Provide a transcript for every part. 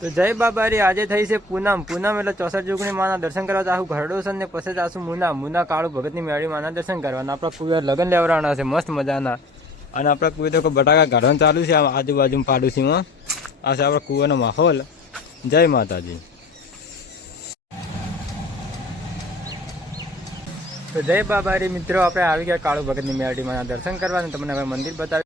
તો જય બાબારી, આજે થઈ છે પૂનમ. પૂનમ એટલે ચોસઠ જોગણી માના દર્શન કરવા જાહું. ઘરડોસન ને પછી જાશું મુના. મુના કાળુ ભગતની મેળી માના દર્શન કરવાના. આપણા કુદર લગ્ન લેવડાવવાના છે, મસ્ત મજાના. અને આપણા કુવે તો બટાકા કાઢવાનું ચાલુ છે આજુબાજુ પાડોશીમાં. આ છે આપણા કુવાનો માહોલ. જય માતાજી. તો જય બાબારી મિત્રો, આપણે આવી ગયા કાળુ ભગતની મેળી માના દર્શન કરવાના. તમને હવે મંદિર બતાવી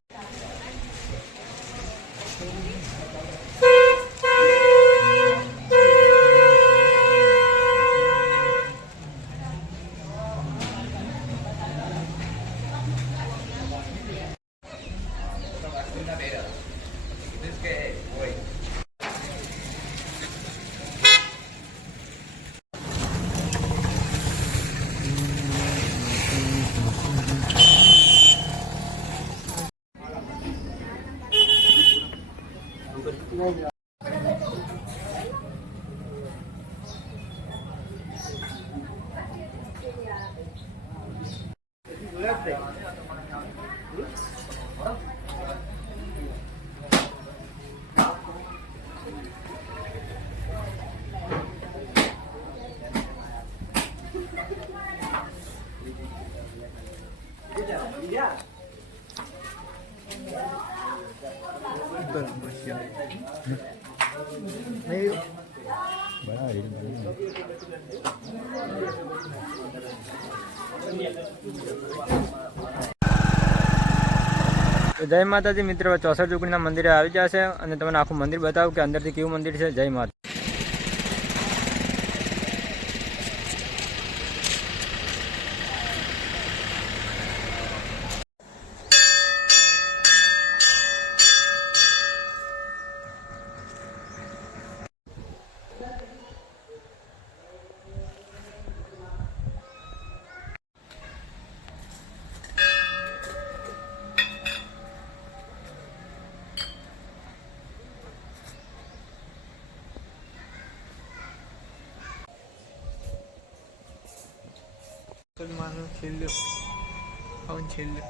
Yeah. જય માતાજી, મિત્રો ચોસઠ જોગણીના મંદિરે આવી જશે અને તમને આખું મંદિર બતાવું કે અંદરથી કેવું મંદિર છે. જય માતા మాకు చెల్లు అవును చెల్లు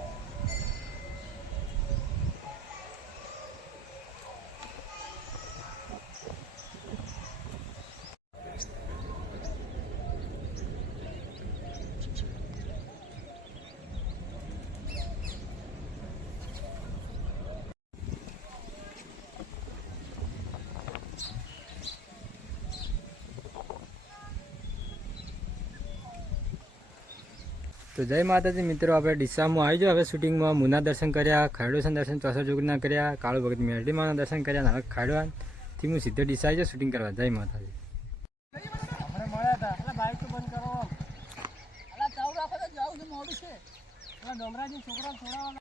તો જય માતાજી, મિત્રો. આપણે ડીસામાં આવી જાઓ હવે શૂટિંગમાં મુના દર્શન કર્યા, ખરડોસન દર્શન ચોસઠ જોગના કર્યા, કાળુ ભગત મેરડીમાના દર્શન કર્યા હવે ખાડવાથી હું સીધો ડીસા આવી જાઉં શૂટિંગ કરવા. જય માતાજી. છોકરા